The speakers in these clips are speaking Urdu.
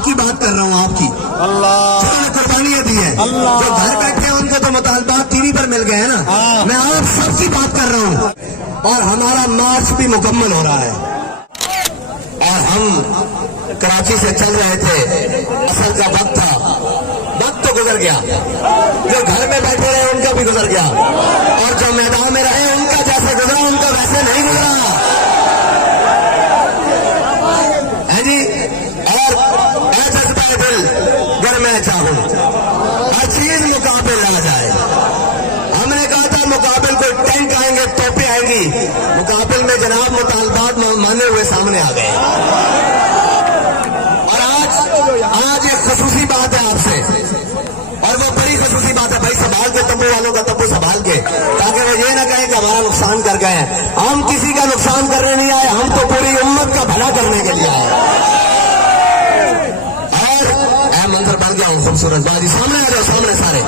آپ کی بات کر رہا ہوں، آپ کی جنہوں نے قربانیاں دی ہیں، جو گھر بیٹھے ہیں ان کو تو مطالبات ٹی وی پر مل گئے ہیں نا، میں آپ سب کی بات کر رہا ہوں۔ اور ہمارا مارچ بھی مکمل ہو رہا ہے اور ہم کراچی سے چل رہے تھے، اصل کا وقت تھا، وقت تو گزر گیا، جو گھر میں بیٹھے رہے ان کا بھی گزر گیا، اور جو میدان میں رہے ان کا جیسے گزرا ان کا ویسے نہیں گزرا ہے جی۔ اور اے جذبہ دل گر میں چاہوں ہر چیز مقابل آ جائے، ہم نے کہا تھا مقابل کوئی ٹینک آئیں گے، توپیں آئیں گی، مقابل میں جناب مطالبات مانے ہوئے سامنے آ گئے۔ اور آج ایک خصوصی بات ہے آپ سے، اور وہ بڑی خصوصی بات ہے، بھائی سنبھال کے تمبو والوں کا تمبو سنبھال کے، تاکہ وہ یہ نہ کہیں کہ ہمارا نقصان کر گئے ہیں۔ ہم کسی کا نقصان کرنے نہیں آئے، ہم تو پوری امت کا بھلا کرنے کے لیے آئے۔ اور اے منظر بن گیا ہوں خوبصورت بازی، سامنے آ جاؤ، سامنے سارے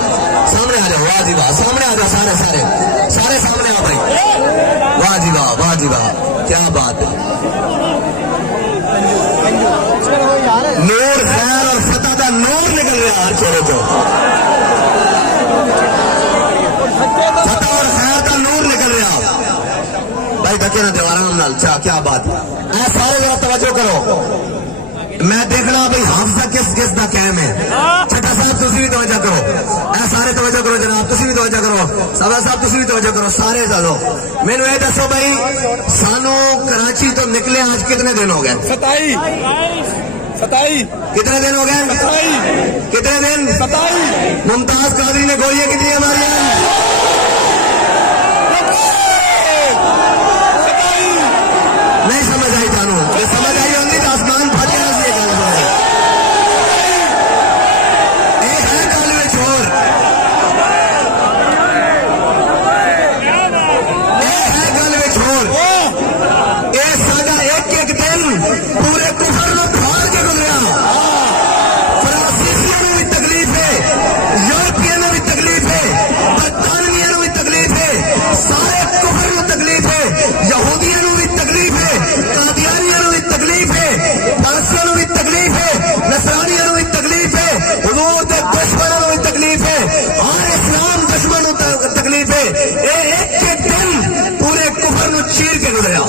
سامنے آ جاؤ، واہ جی واہ، سامنے آ جاؤ، سارے سامنے آؤ بھائی، واہ جی واہ، واہ جی واہ، کیا بات ہے۔ نور خیر اور فتح کا نور نکل رہا ہر چہرے کو، فتح اور خیر کا نور نکل رہا بھائی، دکے نہ دیواروں نال، کیا بات ہے۔ سارے ذرا توجہ کرو، میں دیکھنا بھائی حافظہ کس دا قائم ہے۔ چھٹا صاحب تسی بھی توجہ کرو، اے سارے توجہ کرو جناب، تسی بھی توجہ کرو، سبا صاحب تسی بھی توجہ کرو، سارے چلو مینو یہ دسو بھائی، سانو کراچی تو نکلے آج کتنے دن ہو گئے؟ 27 کتنے دن ہو گئے؟ 27 کتنے دن؟ 27 ممتاز قادری نے گولیاں کی تھی ہماری، نہیں سمجھ آئی جانو، یہ سمجھ آئی ہوگی تو آسمان پھٹ گیا سے یہ گل سمجھ۔ ایک ہے گل میں چھوڑ، ایک ہے گل میں چھوڑ، یہ ساڈا ایک دن پورے کفر نو پھاڑ کے گزریا۔ فرانسیسیوں نو بھی تکلیف ہے، یورپیوں نو بھی تکلیف ہے، برطانویوں نو بھی تکلیف ہے، سارے کفر نو تکلیف ہے، یہودیوں نو بھی تکلیف ہے، قادیانیوں نو بھی تکلیف ہے، پارسیوں نو بھی تکلیف ہے، نصرانیوں نو بھی تکلیف ہے، حضور دے دشمنوں نو بھی تکلیف ہے، اور اسلام دشمنوں نو تکلیف ہے۔ ایک دن پورے کفر نو چیر کے گزریا۔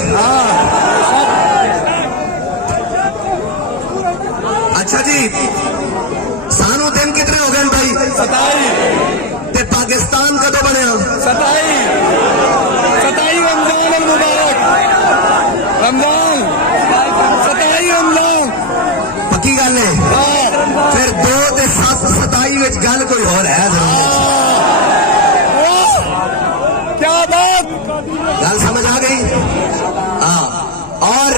اچھا جی، سانو دن کتنے ہو گئے بھائی؟ 27 تے پاکستان کدو بنیا؟ 27 رمضان المبارک، رمضان 27 رمضان، پکی گل ہے؟ پھر 2 تے 7 27 وچ گل کوئی اور ہے ضرور، کیا بات، گل سمجھ آ گئی؟ ہاں، اور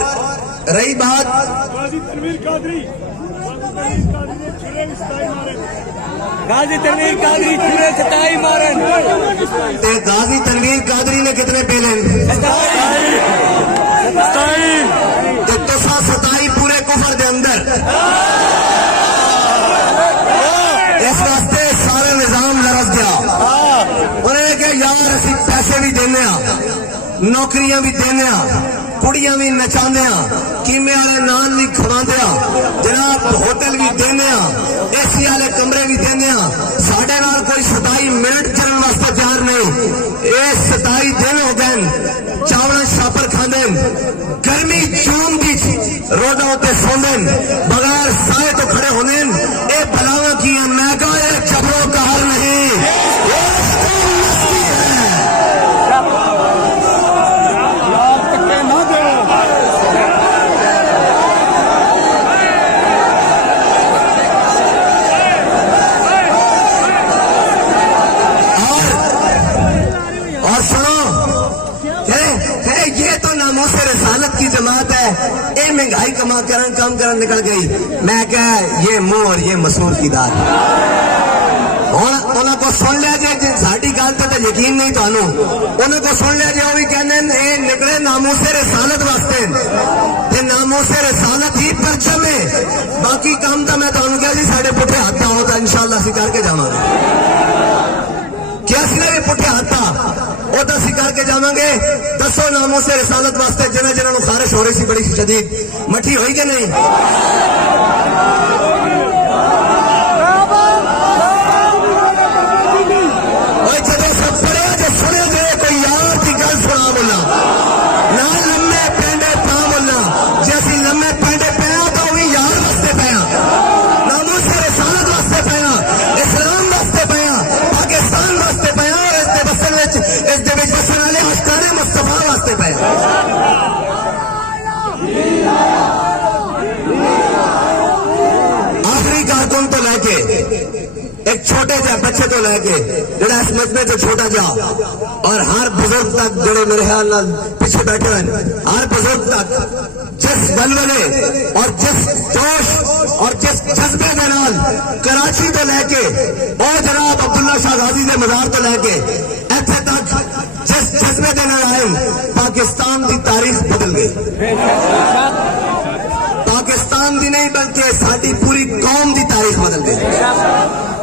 رہی بات غازی تنویر قادری چھرے 27 مارن، تے غازی تنویر قادری نے کتنے پیلے؟ 27 تے تساں 27 پورے کفر دے اندر، اس واسطے سارے نظام لرز گیا۔ انہوں نے کہا یار اسی پیسے بھی دینے ہاں، نوکریاں بھی دینے ہاں، کڑیاں بھی نچاندے ہاں، کیمے والے نان بھی کھواندے ہاں، جناب ہوٹل بھی دینے ہاں، اے سی والے کمرے بھی دینے ہاں، ساڈے نال کوئی 27 منٹ چلن واسطے تیار نہیں۔ اے 27 دن ہو گئے چاول شاپر کھاندے، گرمی جون دی روڈاں تے سوندے، بغیر سائے تو کھڑے ہوندے، اے بلاواں کی ہیں، میں کہا اے جبروں کا حل نہیں، رسالت کی جماعت ہے، اے مہنگائی کم کرن نکل گئی۔ میں کہا یہ منہ اور یہ مسور کی دال، انہوں کو سن لیا جی، ساری گل تو یقین نہیں تمہوں، انہوں کو سن لیا جی، وہ بھی کہنے اے نکلے ناموس رسالت واسطے، تے ناموس رسالت ہی پرچم ہے، باقی کام تو میں تمہیں کہا جی سارے پٹھے ہاتھ آؤ تو انشاءاللہ اسی کر کے جاواں گے، کیا سی یہ پٹھے ہاتھ وہ تو اسی کر کے جاواں گے۔ دسو ناموس رسالت واسطے جنہاں جنہاں نوں خارش ہو رہی سی بڑی شدید، مٹھی ہوئی کہ نہیں؟ ایک چھوٹے جا بچے تو لے کے جڑا اس مجمع جو چھوٹا جا اور ہر بزرگ تک جڑے میرے خیال نال پیچھے بیٹھے ہیں ہر بزرگ تک جس ولولے اور جس جوش اور جس جذبے کے نال کراچی تو لے کے اور جناب عبداللہ شاہ غازی کے مزار تو لے کے ایتھے تک جس جذبے کے نال آئے پاکستان کی تاریخ بدل گئی. پاکستان دی نہیں بلکہ ساری پوری قوم دی تاریخ بدل گئی.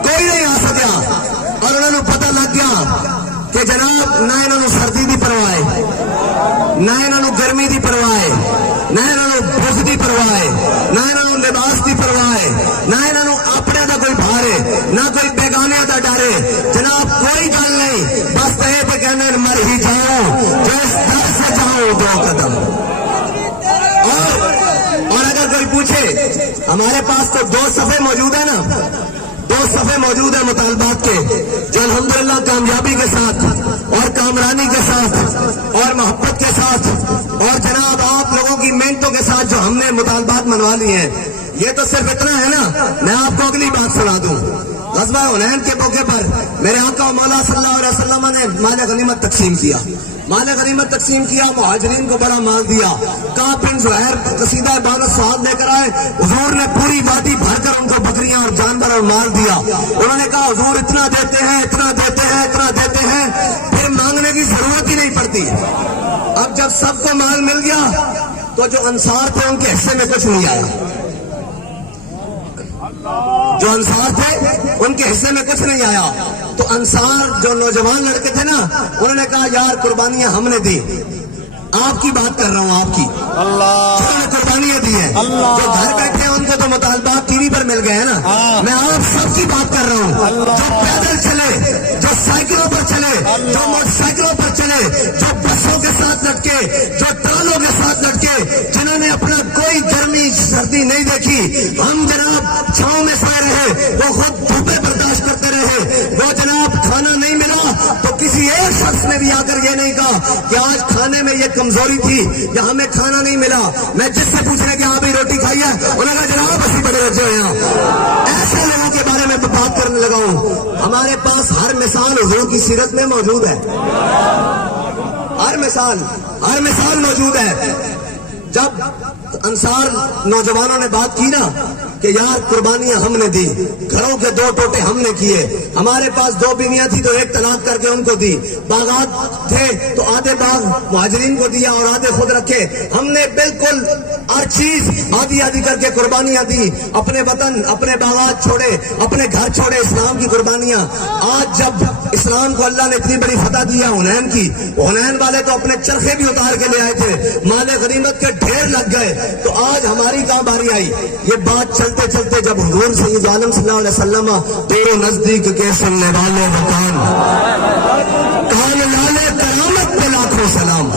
کوئی نہیں آ سکیا اور انہوں نے پتہ لگ گیا کہ جناب نہ انہوں نے سردی دی پرواہ ہے نہ انہوں نے گرمی دی پرواہ ہے نہ انہوں نے بھوک دی پرواہ ہے نہ انہوں نے لباس دی پرواہ ہے نہ انہوں نے اپنے دا کوئی بھار ہے نہ کوئی بیگانے دا ڈر ہے. جناب کوئی گل نہیں بس یہ تو کہنے مر ہی جاؤں جو اس در سے جاؤں 2 قدم. اور اگر کوئی پوچھے ہمارے پاس تو 2 صفحے موجود ہیں نا 2 صفحے موجود ہیں مطالبات کے جو الحمدللہ کامیابی کے ساتھ اور کامرانی کے ساتھ اور محبت کے ساتھ اور جناب آپ لوگوں کی محنتوں کے ساتھ جو ہم نے مطالبات منوا لی ہیں. یہ تو صرف اتنا ہے نا. میں آپ کو اگلی بات سنا دوں. غزوہ حنین کے موقع پر میرے آقا و مولا صلی اللہ علیہ وسلم نے مال غنیمت تقسیم کیا. مال غنیمت تقسیم کیا مہاجرین کو بڑا مال دیا. کعب بن زہیر قصیدہ عبادت سعاد لے کر آئے. حضور نے پوری وادی بھر کر ان کو بکریاں اور جانور اور مال دیا. انہوں نے کہا حضور اتنا دیتے ہیں اتنا دیتے ہیں اتنا دیتے ہیں پھر مانگنے کی ضرورت ہی نہیں پڑتی. اب جب سب کو مال مل گیا تو جو انصار تھے ان کے حصے میں کچھ نہیں آیا. جو انصار تھے ان کے حصے میں کچھ نہیں آیا. تو انصار جو نوجوان لڑکے تھے نا انہوں نے کہا یار قربانیاں ہم نے دی. آپ کی بات کر رہا ہوں آپ کی جنہوں نے قربانیاں دی ہیں جو گھر بیٹھے ہیں ان کو تو مطالبات ٹی وی پر مل گئے ہیں نا. میں آپ سب کی بات کر رہا ہوں جو پیدل چلے جو سائیکلوں پر چلے جو موٹر سائیکلوں پر چلے جو بسوں کے ساتھ لٹکے جو ٹرانوں کے ساتھ لٹکے جنہوں نے اپنا کوئی گرمی سردی نہیں دیکھی. ہم جناب چھاؤں میں سوئے رہے وہ خود دھوپیں برداشت کرتے رہے. وہ جناب کھانا نہیں ملا تو کسی ایک شخص نے بھی آ کر یہ نہیں کہا کہ آج کھانے میں یہ کمزوری تھی یا ہمیں کھانا نہیں ملا. میں جس سے پوچھنے کہ آپ ہی روٹی کھائی ہے انہوں نے کہا جناب اسی بڑے رجے ہیں. ایسے لوگوں کے بارے میں بات کرنے لگا ہوں. ہمارے پاس ہر مثال حضور کی سیرت میں موجود ہے. ہر مثال موجود ہے. جب انصار نوجوانوں نے بات کی نا کہ یار قربانیاں ہم نے دی گھروں کے 2 ٹوٹے ہم نے کیے ہمارے پاس 2 بیویاں تھی تو 1 طلاق کر کے ان کو دی. باغات تھے تو آدھے باغ مہاجرین کو دیا اور آدھے خود رکھے. ہم نے بالکل ہر چیز آدھی آدھی کر کے قربانیاں دی. اپنے وطن اپنے باغات چھوڑے اپنے گھر چھوڑے اسلام کی قربانیاں. آج جب اسلام کو اللہ نے اتنی بڑی فتح دیا حنین کی حنین والے تو اپنے چرخے بھی اتار کے لے آئے تھے. مال غنیمت کے ڈھیر لگ گئے تو آج ہماری کہاں باری آئی. یہ بات چلتے چلتے جب حضور سید عالم صلی اللہ علیہ وسلم تیرے نزدیک کے سننے والے وطن کان لالے کرامت پہ لاکھوں سلام.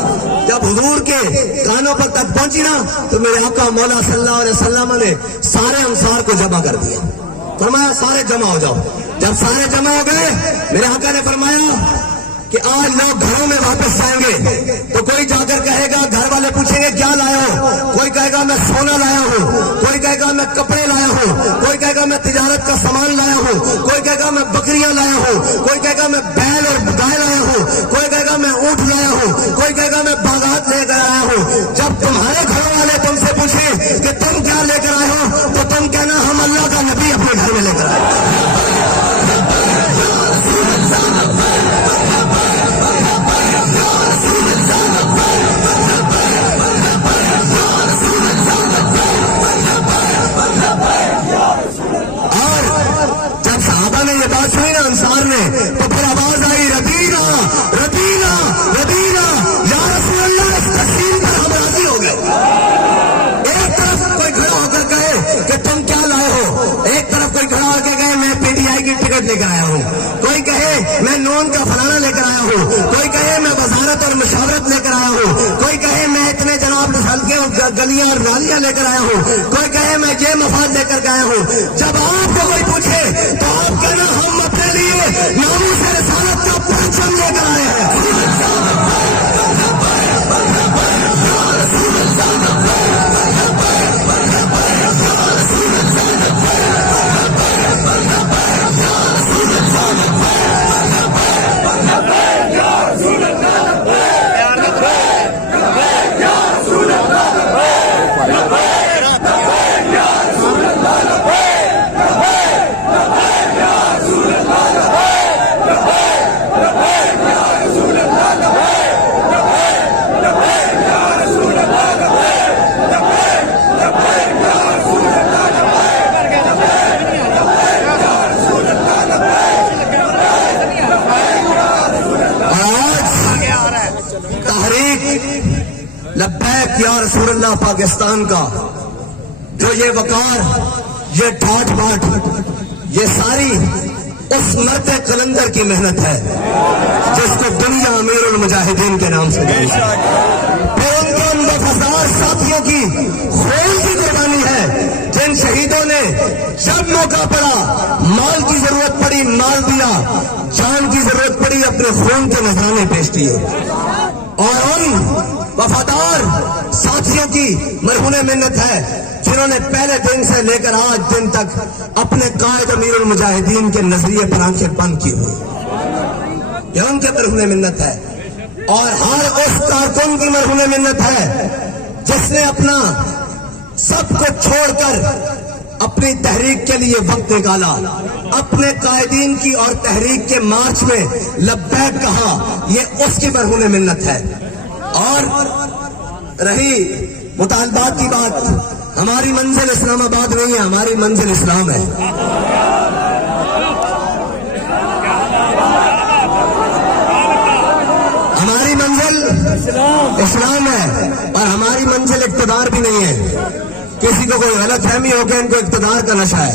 جب حضور کے کانوں پر تک پہنچی نا تو میرے آقا مولا صلی اللہ علیہ وسلم نے سارے انصار کو جمع کر دیا. فرمایا سارے جمع ہو جاؤ. جب سارے جمع ہو گئے میرے آقا نے فرمایا کہ آج لوگ گھروں میں واپس جائیں گے تو کوئی جا کر کہے گا گھر والے پوچھیں گے کیا لایا ہو. کوئی کہے گا میں سونا لایا ہوں کوئی کہے گا میں کپڑے لایا ہوں کوئی کہے گا میں تجارت کا سامان لایا ہوں کوئی کہے گا میں بکریاں لایا ہوں کوئی کہے گا میں بیل اور گائے لایا ہوں کوئی کہے گا میں اونٹ لایا ہوں کوئی کہے گا میں باغات لے کر آیا ہوں. جب تمہارے گھروں والے تم سے پوچھیں کہ تم کیا لے کر آئے ہو تو تم کہنا ہم اللہ کا نبی اپنے گھر میں لے کر آئے. انصار نے تو پھر آواز آئی ردینا ردینا ردینا یا رسول اللہ. اس تقسیم پر ہم راضی ہو گئے. ایک طرف کوئی کھڑا ہو کر کہے کہ تم کیا لائے ہو ایک طرف کوئی کھڑا ہو کے کہے میں PTI کی ٹکٹ لے کر آیا ہوں کوئی کہے میں نون کا فلانا لے کر آیا ہوں کوئی کہے میں وزارت اور مشاورت لے کر آیا ہوں کوئی کہے میں اتنے جناب ہلکے گلیاں اور نالیاں لے کر آیا ہوں کوئی کہے میں یہ مفاد لے کر آیا ہوں. جب آپ کو کوئی پوچھے تو آپ کہنا ہم اپنے لیے ناموس رسالت کا پرچم لے کر آئے ہیں. پاکستان کا، جو یہ وقار، یہ ٹھاٹ باٹ، یہ ساری اس مرد قلندر کی محنت ہے جس کو دنیا امیر المجاہدین کے نام سے جانتی ہے۔ پھر ان کے ان وفادار ساتھیوں کی خون کی قربانی ہے جن شہیدوں نے جب موقع پڑا، مال کی ضرورت پڑی مال دیا، جان کی ضرورت پڑی اپنے خون کے نذرانے پیش کیے۔ اور ان وفادار ساتھیوں کی مرہون منت ہے جنہوں نے پہلے دن سے لے کر آج دن تک اپنے قائد امیر المجاہدین کے نظریے پر آنکھیں بند کی ہوئی، یہ ان کے مرہون منت ہے۔ اور ہر اس کارکن کی مرہون منت ہے جس نے اپنا سب کو چھوڑ کر اپنی تحریک کے لیے وقت نکالا، اپنے قائدین کی اور تحریک کے مارچ میں لبیک کہا، یہ اس کی مرہون منت ہے۔ اور رہی مطالبات کی بات، ہماری منزل اسلام آباد نہیں ہے، ہماری منزل اسلام ہے۔ ہماری منزل اسلام ہے اور ہماری منزل اقتدار بھی نہیں ہے۔ کسی کو کوئی غلط فہمی ہو کہ ان کو اقتدار کا نشہ ہے،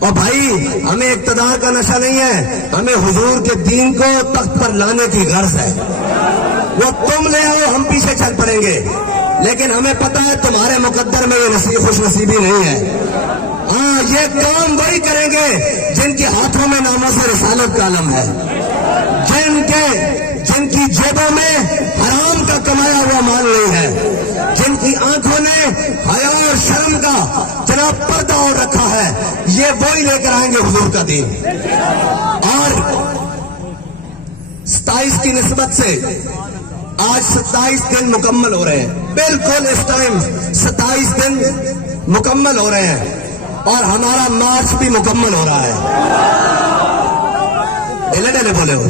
اور بھائی ہمیں اقتدار کا نشہ نہیں ہے، ہمیں حضور کے دین کو تخت پر لانے کی غرض ہے۔ وہ تم لے آؤ، ہم پیچھے چل پڑیں گے، لیکن ہمیں پتا ہے تمہارے مقدر میں یہ خوش نصیبی نہیں ہے۔ ہاں، یہ کام وہی کریں گے جن کے ہاتھوں میں ناموس رسالت کا علم ہے، جن کی جیبوں میں حرام کا کمایا ہوا مال نہیں ہے، جن کی آنکھوں نے حیا اور شرم کا جناب پردہ اور رکھا ہے، یہ وہی لے کر آئیں گے حضور کا دین۔ اور 27 کی نسبت سے آج 27 دن مکمل ہو رہے ہیں، بالکل اس ٹائم 27 دن مکمل ہو رہے ہیں، اور ہمارا مارچ بھی مکمل ہو رہا ہے۔ ڈیلے ڈیلے بولے ہو،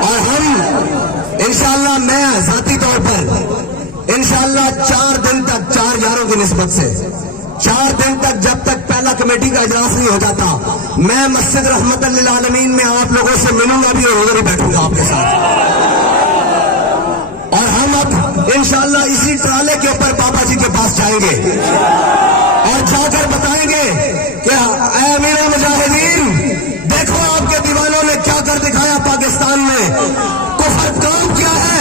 اور ہم انشاءاللہ، میں ذاتی طور پر انشاءاللہ 4 دن تک، 4 یاروں کی نسبت سے 4 دن تک، جب تک پہلا کمیٹی کا اجلاس نہیں ہو جاتا، میں مسجد رحمت للعالمین میں آپ لوگوں سے ملوں گا بھی اور ادھر ہی بیٹھوں گا آپ کے ساتھ۔ اور ہم اب انشاءاللہ اسی ٹرالے کے اوپر بابا جی کے پاس جائیں گے اور جا کر بتائیں گے کہ اے امیر المجاہدین، دیکھو آپ کے دیوانوں نے کیا کر دکھایا پاکستان میں، کفر کام کیا ہے،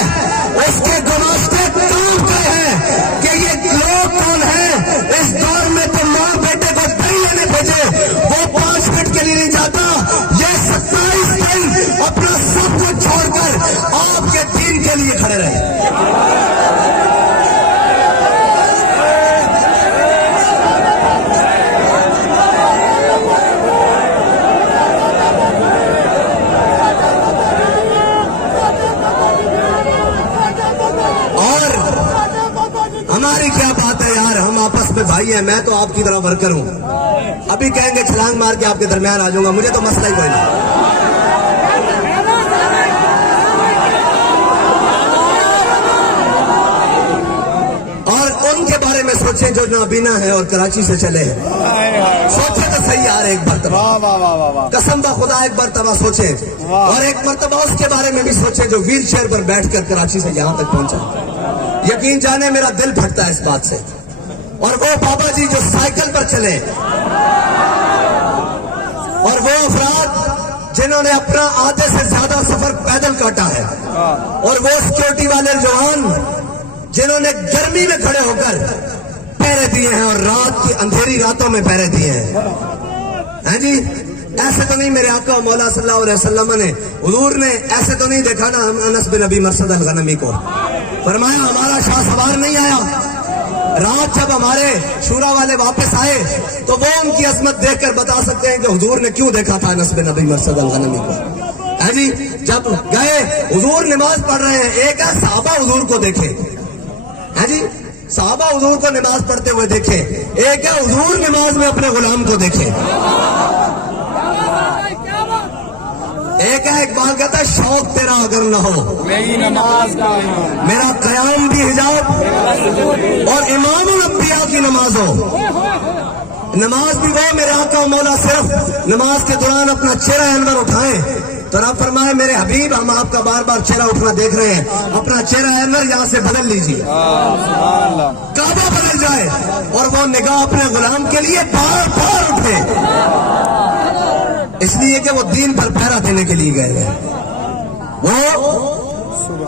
اس کے گماشتے کام کیا ہے، کہ یہ لوگ کون ہیں۔ اس دور میں تو ماں بیٹے کو دہی لینے بھیجے، وہ 5 منٹ کے لیے نہیں جاتا، یہ 27 دن اپنا سب کچھ چھوڑ کر آپ کے دین کے لیے کھڑے رہے۔ ہماری کیا بات ہے یار، ہم آپس میں بھائی ہیں، میں تو آپ کی طرح ورکر ہوں، ابھی کہیں گے چھلانگ مار کے آپ کے درمیان آ جاؤں گا، مجھے تو مسئلہ ہی کوئی نہیں۔ اور ان کے بارے میں سوچیں جو نابینا ہے اور کراچی سے چلے ہیں، سوچیں تو صحیح یار، ایک مرتبہ قسم با خدا ایک مرتبہ سوچیں، اور ایک مرتبہ اس کے بارے میں بھی سوچیں جو ویل چیئر پر بیٹھ کر کراچی سے یہاں تک پہنچا۔ یقین جانے میرا دل پھٹتا ہے اس بات سے۔ اور وہ بابا جی جو سائیکل پر چلے، اور وہ افراد جنہوں نے اپنا آدھے سے زیادہ سفر پیدل کاٹا ہے، اور وہ سیکورٹی والے جوان جنہوں نے گرمی میں کھڑے ہو کر پہرے دیے ہیں اور رات کی اندھیری راتوں میں پہرے دیے ہیں جی، ایسے تو نہیں میرے آقا مولا صلی اللہ علیہ وسلم نے، حضور نے ایسے تو نہیں دیکھا نا انس بن ابی مرثد الغنمی کو، فرمایا ہمارا شاہ سوار نہیں آیا۔ رات جب ہمارے شورا والے واپس آئے تو وہ ان کی عظمت دیکھ کر بتا سکتے ہیں کہ حضور نے کیوں دیکھا تھا انس بن ابی مرثد الغنمی کو۔ جی جب گئے حضور نماز پڑھ رہے ہیں، ایک ہے صحابہ حضور کو دیکھے، جی صحابہ حضور کو نماز پڑھتے ہوئے دیکھے، ایک ہے حضور نماز میں اپنے غلام کو دیکھے۔ ایک ہے اقبال کہتا ہے شوق تیرا اگر نہ ہو میری نماز کا میرا قیام بھی حجاب اور امام الانبیاء کی نماز ہو۔ نماز بھی وہ میرے آقا و مولا صرف نماز کے دوران اپنا چہرہ انور اٹھائیں تو رب فرمائے میرے حبیب ہم آپ کا بار بار چہرہ اٹھنا دیکھ رہے ہیں, اپنا چہرہ انور یہاں سے بدل لیجیے, کعبہ بدل جائے اور وہ نگاہ اپنے غلام کے لیے بار بار اٹھے, اس لیے کہ وہ دین پر پہرا دینے کے لیے گئے ہیں, وہ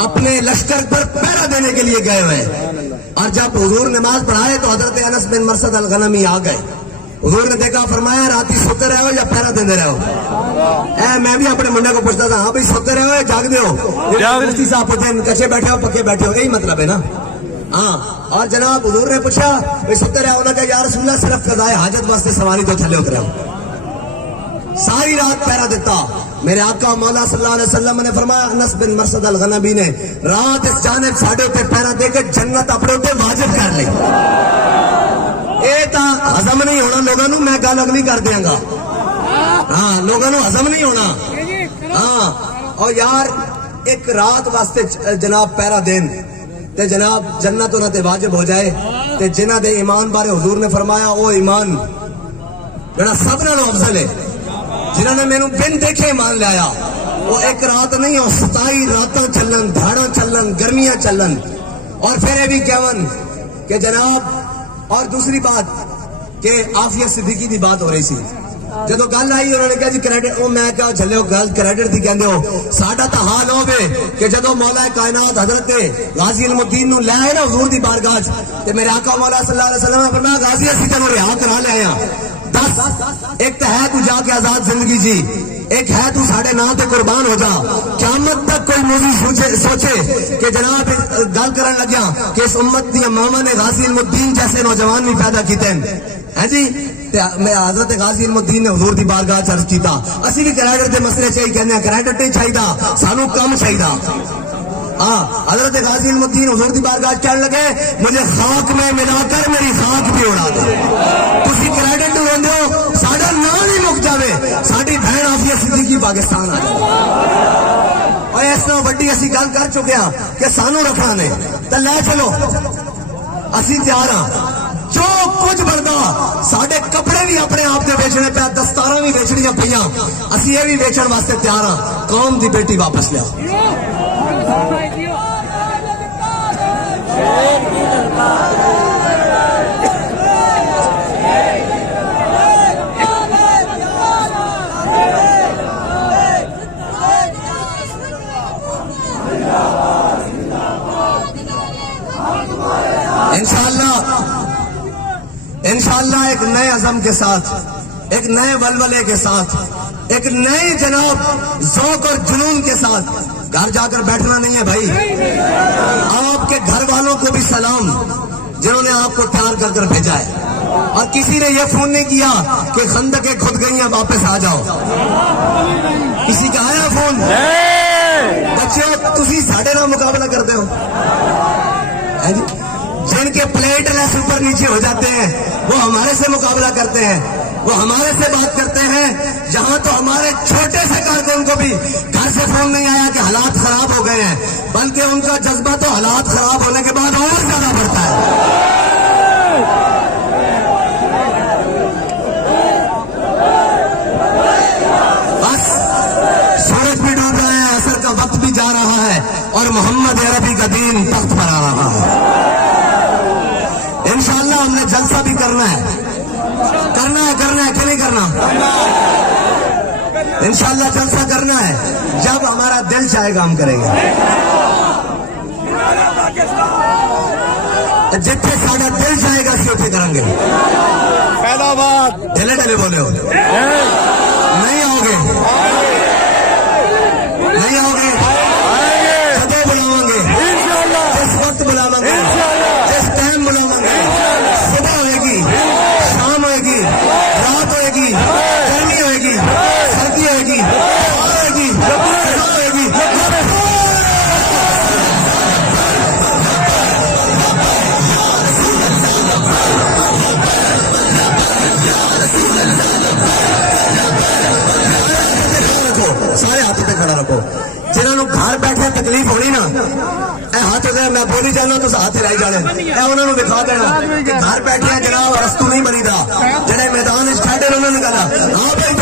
اپنے لشکر پر پہرا دینے کے لیے گئے ہوئے ہیں. اور جب حضور نماز پڑھائے تو حضرت انس بن مرثد الغنمی آ گئے. حضور نے دیکھا, فرمایا رات ہی سوتے رہے ہو یا پہرا دیندے رہے ہو؟ میں بھی اپنے منڈے کو پوچھتا تھا, ہاں بھائی سوتے رہے ہو یا جاگ دے ہو؟ مفتی صاحب پوچھتے ہیں کچے بیٹھے ہو پکے بیٹھے ہو, یہی مطلب ہے نا. ہاں, اور جناب حضور نے پوچھا بھائی سوتے رہے ہو نا, کہ یا رسول اللہ صرف قضائے حاجت واسطے سواری تو تھلے اترے ہو, ساری رات پہرا دیتا. میرے آقا مولا صلی اللہ علیہ وسلم نے فرمایا انس بن مرثد الغنبی نے رات اس جانب ساڑھے اتنے پہرا دے کے جنت اپنے اتنے واجب کر لی. یہ تو ہزم نہیں ہونا لوگوں نو, میں گل اگلی کر دیاں گا. ہاں, لوگوں نو ہزم نہیں ہونا. ہاں, اور یار ایک رات واسطے جناب پہرا دین تے جناب جنت انہاں تے واجب ہو جائے, تے جنہاں دے ایمان بارے حضور نے فرمایا او ایمان جڑا سب نالوں افضل ہے, جنہوں نے مینوں بن دیکھے ایمان لے آیا. وہ ایک رات نہیں, اور 27 راتاں چلن, دھاڑاں چلن, گرمیاں چلن, اور پھر یہ بھی کہون کہ جناب. اور دوسری بات کہ عافیہ صدیقی دی بات ہو رہی سی, جدو گل آئی انہوں نے کہا جی کریڈٹ, میں کہا چلے ہو گل کریڈٹ دی کہندے ہو, ساڈا تا حال ہوے کہ جدو مولا کائنات حضرت غازی علم الدین نو لے آئے نا حضور دی بارگاہ تے میرے آقا مولا صلی اللہ علیہ وسلم نے فرمایا غازی اسی تینوں رہا کرا لے آیا. ایک تو ہے تو جا کے آزاد زندگی جی, ایک ہے تو ساڑھے نا تے قربان ہو جا. قیامت تک کوئی موضوع سوچے کہ جناب گل کرن لگیا کہ اس امت دی امامہ نے غازی علم الدین جیسے نوجوان بھی پیدا کیتے ہیں جی. میں حضرت غازی علم الدین نے حضور دی بارگاہ چرچ کیتا, اسی بھی کریڈٹ دے مسئلے چاہیے کہنے ہیں, کریڈٹ نہیں چاہیے سانو کم چاہیے. ہاں, حضرت غازی علم الدین حضور دی بارگاہ کہنے لگے مجھے خاک میں ملا کر میری خاک بھی اڑا دے. تسی کریڈٹ روندے ہو, ساڈا نام ہی مک جاوے, ساڈی بہن عافیہ صدیقی پاکستان آ جائے. اور اس طرح وڈی اسی گل کر چکے ہاں کہ سانو رکھنا نے تے لے چلو, اسی تیار ہاں. جو کچھ بنتا ساڈے کپڑے بھی اپنے آپ کے بیچنے پہ, دستاراں بھی بیچنیاں پہ, اسی یہ بھی بیچن واسطے تیار ہاں. قوم دی بیٹی واپس لیا. انشاءاللہ ایک نئے عزم کے ساتھ, ایک نئے ولولے کے ساتھ, ایک نئے جناب ذوق اور جنون کے ساتھ گھر جا کر بیٹھنا نہیں ہے بھائی. آپ کے گھر والوں کو بھی سلام جنہوں نے آپ کو تیار کر کر بھیجا ہے, اور کسی نے یہ فون نہیں کیا کہ خندقیں کھد گئی ہیں واپس آ جاؤ. کسی کا آیا فون؟ بچوں تسی ساڑھے نہ مقابلہ کرتے ہو. جن کے پلیٹ لیس اوپر نیچے ہو جاتے ہیں وہ ہمارے سے مقابلہ کرتے ہیں, وہ ہمارے سے بات کرتے ہیں, جہاں تو ہمارے چھوٹے سے کارکن کو بھی گھر سے فون نہیں آیا کہ حالات خراب ہو گئے ہیں, بلکہ ان کا جذبہ تو حالات خراب ہونے کے بعد اور زیادہ بڑھتا ہے. بس سورج بھی ڈوب رہا ہے, عصر کا وقت بھی جا رہا ہے, اور محمد عربی کا دین تخت پر آ رہا ہے. انشاءاللہ ہم نے جلسہ بھی کرنا ہے کہ نہیں کرنا؟ انشاءاللہ جلسہ کرنا ہے, جب ہمارا دل چاہے گا ہم کریں گے. جتنے ساڑھا دل چاہے گا اسی اتنے کریں گے. پہلا بات ڈھلے ڈھلے بولے ہو, نہیں آؤ گے, نہیں آؤ گے, کدے بلاؤں گے, جس وقت بلاؤں گے, جس ٹائم بلاؤں گے, صبح ہوئے گی, شام ہوئے گی, رات ہوئے گی, گرمی ہوئے گی, سردی ہوئے گی, ہوئے گی, ہوئے گی. سارے ہاتھ پہ کھڑا رکھو. جنہوں گھر بیٹھے تکلیف ہونی نا, اے ہاتھ دے میں بولی جانا تو ہاتھ لائی جانے, اے انہوں نے دکھا دینا کہ گھر بیٹھے جناب رستو نہیں بنی دا, جڑے میدان کھڑے انہوں نے کہا ہاں بھائی